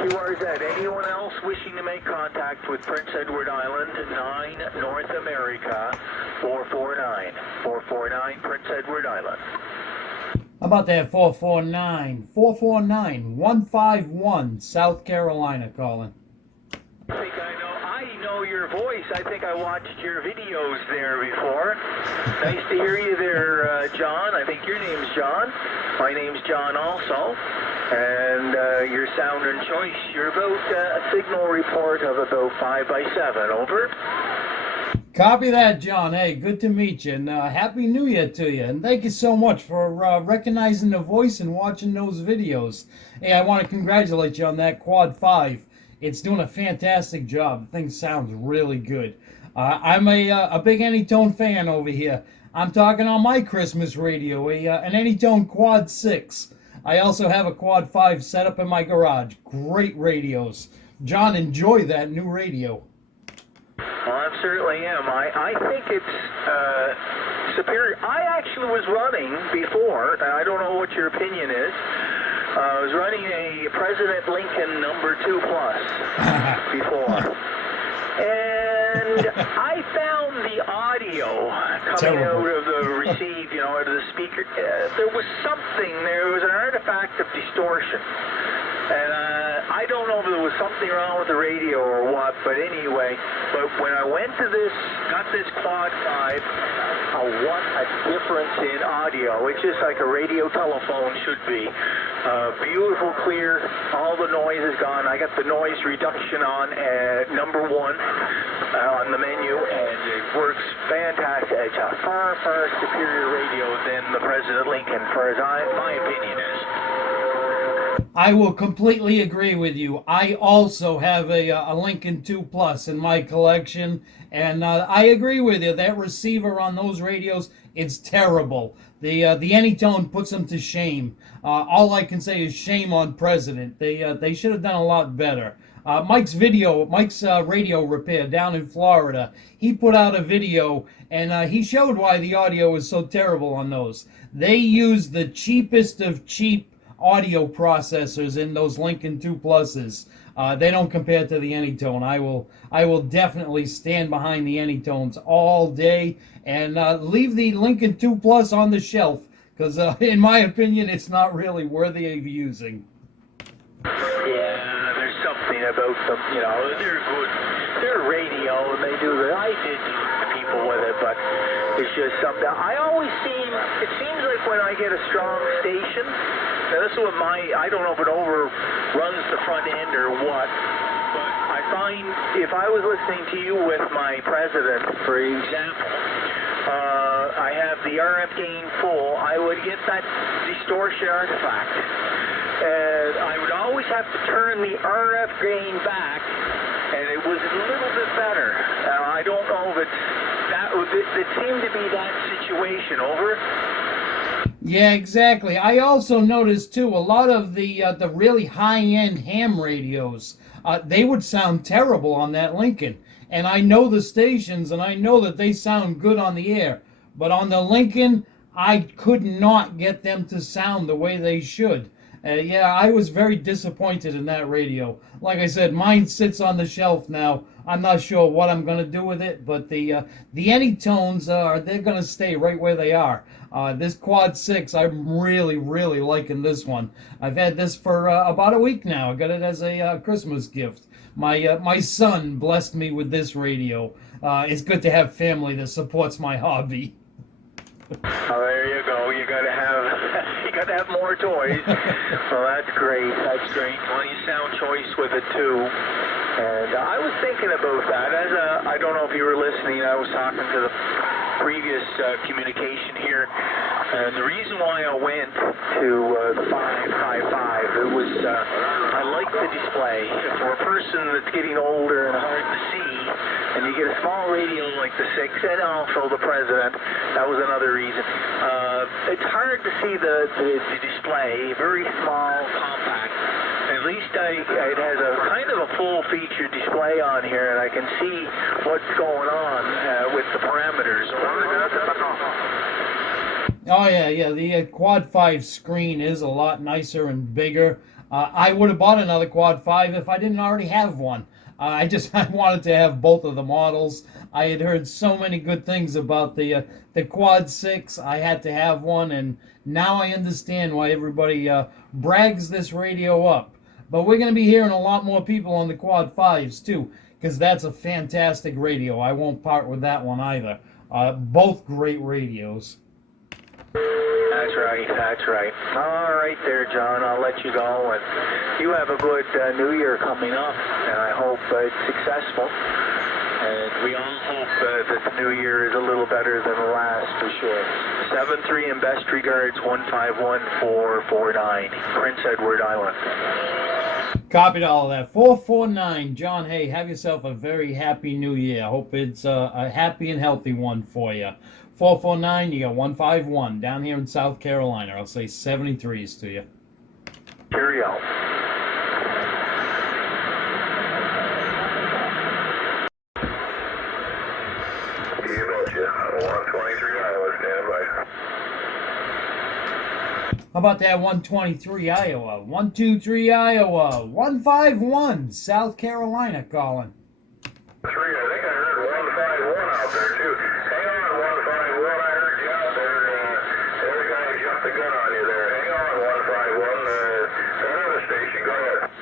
QRZ, anyone else wishing to make contact with Prince Edward Island, 9 North America, 449. 449 Prince Edward Island. How about that 449? 449 151 South Carolina calling. I know your voice. I think I watched your videos there before. Nice to hear you there, John. I think your name's John. My name's John also. And your sound and choice, you're about a signal report of about 5 by 7. Over. Copy that, John. Hey, good to meet you, and Happy New Year to you. And thank you so much for recognizing the voice and watching those videos. Hey, I want to congratulate you on that Quad 5. It's doing a fantastic job. The thing sounds really good. I'm a big Anytone fan over here. I'm talking on my Christmas radio, an Anytone Quad 6. I also have a Quad 5 set up in my garage. Great radios. John, enjoy that new radio. Well, I certainly am. I think it's superior. I actually was running before, and I don't know what your opinion is. I was running a President Lincoln number 2 Plus before. And I found the audio coming out of the receive, out of the speaker. There was something, there was an artifact of distortion. And I don't know if there was something wrong with the radio or what, but anyway, but when I went to this, got this Quad 5, what a difference in audio. It's just like a radio telephone should be. Beautiful, clear, all the noise is gone. I got the noise reduction on number 1 on the menu, and it works fantastic. It's a far, far superior radio than the President Lincoln, for as my opinion is. I will completely agree with you. I also have a Lincoln 2 Plus in my collection, and I agree with you. That receiver on those radios, it's terrible. The Anytone puts them to shame. All I can say is shame on President. They should have done a lot better. Mike's radio repair down in Florida, he put out a video, and he showed why the audio is so terrible on those. They use the cheapest of cheap audio processors in those Lincoln 2 Pluses. They don't compare to the Anytone. I will definitely stand behind the Anytones all day and leave the Lincoln 2 Plus on the shelf because, in my opinion, it's not really worthy of using. Yeah, there's something about them. They're good. They're radio, and they do the. I did people with it, but it's just something. It seems like when I get a strong station. Now, this is what I don't know if it overruns the front end or what, but I find if I was listening to you with my President, for example, I have the RF gain full, I would get that distortion artifact. And I would always have to turn the RF gain back, and it was a little bit better. I don't know if it seemed to be that situation. Over. Yeah, exactly. I also noticed too a lot of the really high-end ham radios. They would sound terrible on that Lincoln, and I know the stations, and I know that they sound good on the air. But on the Lincoln, I could not get them to sound the way they should. Yeah, I was very disappointed in that radio. Like I said, mine sits on the shelf now. I'm not sure what I'm going to do with it, but the Anytones, they're going to stay right where they are. This Quad 6, I'm really, really liking this one. I've had this for about a week now. I got it as a Christmas gift. My son blessed me with this radio. It's good to have family that supports my hobby. Oh, there you go. You gotta have more toys. Well, that's great. That's great. Well, you sound choice with it too. And I was thinking about that. I don't know if you were listening. I was talking to the previous communication here. And the reason why I went to the 555, it was I like the display. For a person that's getting older and hard to see, and you get a small radio like the 6, and also the President, that was another reason. It's hard to see the display, very small, compact. At least it has a kind of a full-feature display on here, and I can see what's going on with the parameters. Oh yeah, the Quad 5 screen is a lot nicer and bigger. I would have bought another Quad 5 if I didn't already have one. I wanted to have both of the models. I had heard so many good things about the Quad 6. I had to have one, and now I understand why everybody brags this radio up. But we're going to be hearing a lot more people on the Quad 5s too, because that's a fantastic radio. I won't part with that one either. Both great radios. That's right, that's right. All right there, John, I'll let you go, and you have a good New Year coming up, and I hope it's successful. And we all hope that the New Year is a little better than the last, for sure. 7-3 and best regards, 151449, Prince Edward Island. Copied all of that. 449. John, hey, have yourself a very happy New Year. I hope it's a happy and healthy one for you. 449, you got 151 down here in South Carolina. I'll say 73s to you. Cheerio. You betcha. 123 Iowa, stand by. How about that 123 Iowa? 123 Iowa. 151 South Carolina calling. 3, I think I heard 151 out there too. Hang on, 151, I heard you out there. Every guy jumped the gun on you there. Hang on, 151. Another station, go ahead.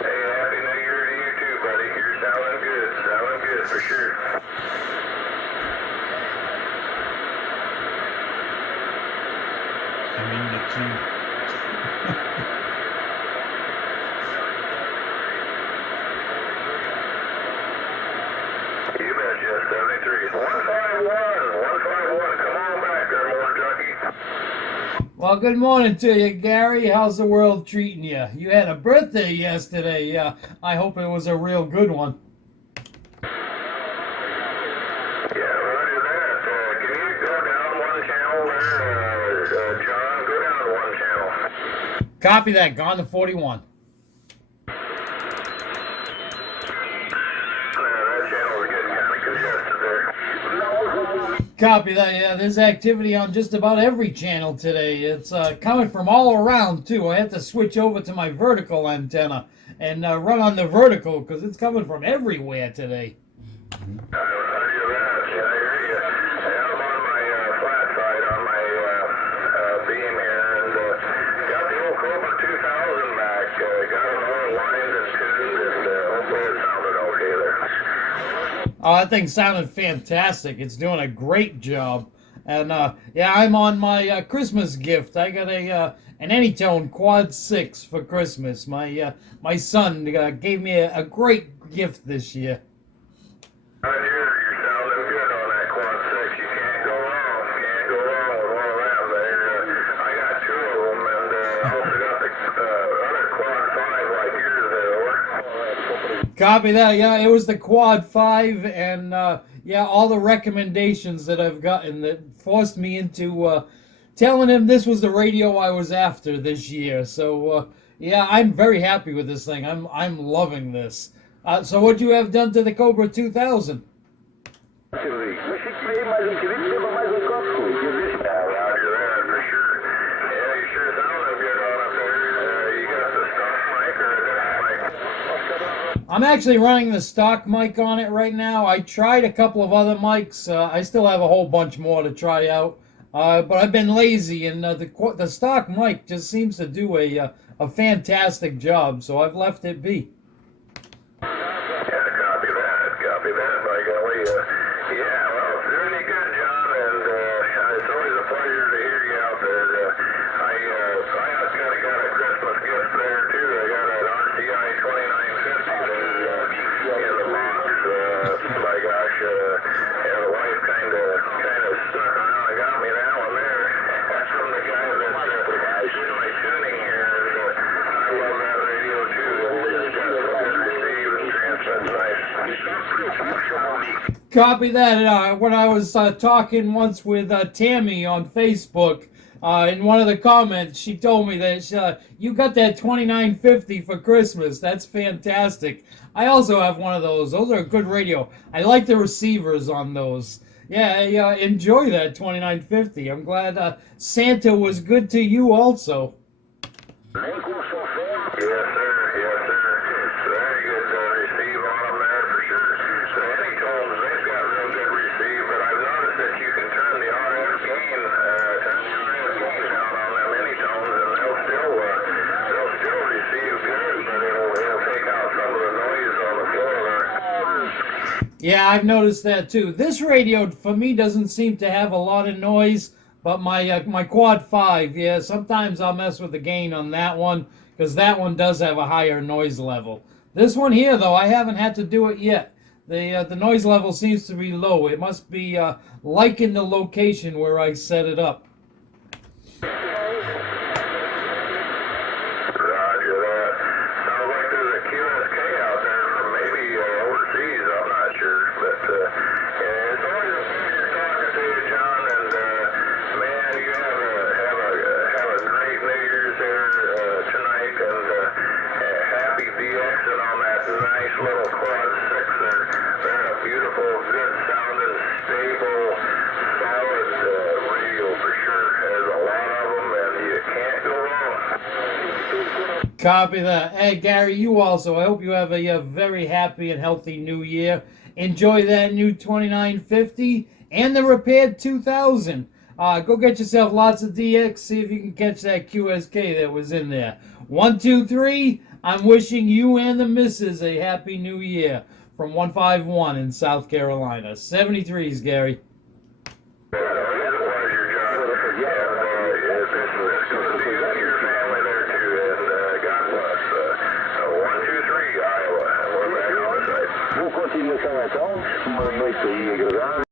Hey, Happy New Year to you too, buddy. You're sounding good for sure. I'm in the queue. You betcha, 73. 151, come on back there, more junkie. Well, good morning to you, Gary. How's the world treating you? You had a birthday yesterday. I hope it was a real good one. Yeah, roger that. Can you go down one channel there, John? Go down one channel. Copy that. Gone to 41. That channel was getting kind of congested there. Copy that. Yeah, there's activity on just about every channel today. It's coming from all around, too. I had to switch over to my vertical antenna and run on the vertical because it's coming from everywhere today. Roger that. Yeah, I hear you. Yeah, I'm on my flat side on my beam here, and got the old Cobra 2000 back. Got it all lined and tuned, and hopefully it sounded okay there. Oh, that thing sounded fantastic. It's doing a great job. And yeah, I'm on my Christmas gift. I got an Anytone Quad 6 for Christmas. My son gave me a great gift this year. I hear you're sounding good on that Quad 6. You can't go wrong. Can't go wrong with one of them. I got 2 of them, and also got the other Quad 5 like yours there. Copy that. Yeah, it was the Quad 5, and yeah, all the recommendations that I've gotten that forced me into telling him this was the radio I was after this year. So yeah, I'm very happy with this thing. I'm loving this. So what do you have done to the Cobra 2000? I'm actually running the stock mic on it right now. I tried a couple of other mics. I still have a whole bunch more to try out. But I've been lazy, and the stock mic just seems to do a fantastic job, so I've left it be. Copy that, by golly. Yeah, well, it's really good, John, and it's always a pleasure to hear you out there. I kind of got a Christmas gift there, too. I got an RCI 2950 there in the box. My gosh, yeah, the wife kind of stuck around and got me that one there. That's from the guy that did my tuning here, and I love that radio, too. It's got so good received and transmitted nice. Copy that. When I was talking once with Tammy on Facebook, In one of the comments, she told me that you got that 2950 for Christmas. That's fantastic. I also have one of those. Those are a good radio. I like the receivers on those. Yeah, I enjoy that 2950. I'm glad Santa was good to you also. Yes, sir. Yes, sir. Very good receive on them there for sure. So Anytone's, they've got real good receive, but I've noticed that you can turn the RF gain down on them Anytones, and they'll still receive good, but it'll take out some of the noise on the floor there. Yeah, I've noticed that too. This radio for me doesn't seem to have a lot of noise, but my Quad 5, yeah, sometimes I'll mess with the gain on that one because that one does have a higher noise level. This one here, though, I haven't had to do it yet. The noise level seems to be low. It must be like in the location where I set it up. Roger that. Sounds like there's a QSK out there from maybe overseas, I'm not sure. But yeah, it's always a pleasure talking to you, John. And man, you have a great New Year's there tonight. And happy BXing on that nice little Quad 6 there. They're a beautiful, good sounding, stable, solid radio for sure. There's a lot of them, and you can't go wrong. Copy that. Hey, Gary, you also. I hope you have a very happy and healthy new year. Enjoy that new 2950 and the repaired 2000. Go get yourself lots of DX. See if you can catch that QSK that was in there. 1, 2, 3. I'm wishing you and the missus a happy new year from 151 in South Carolina. 73s, Gary. Continuação então, uma noite aí agradável.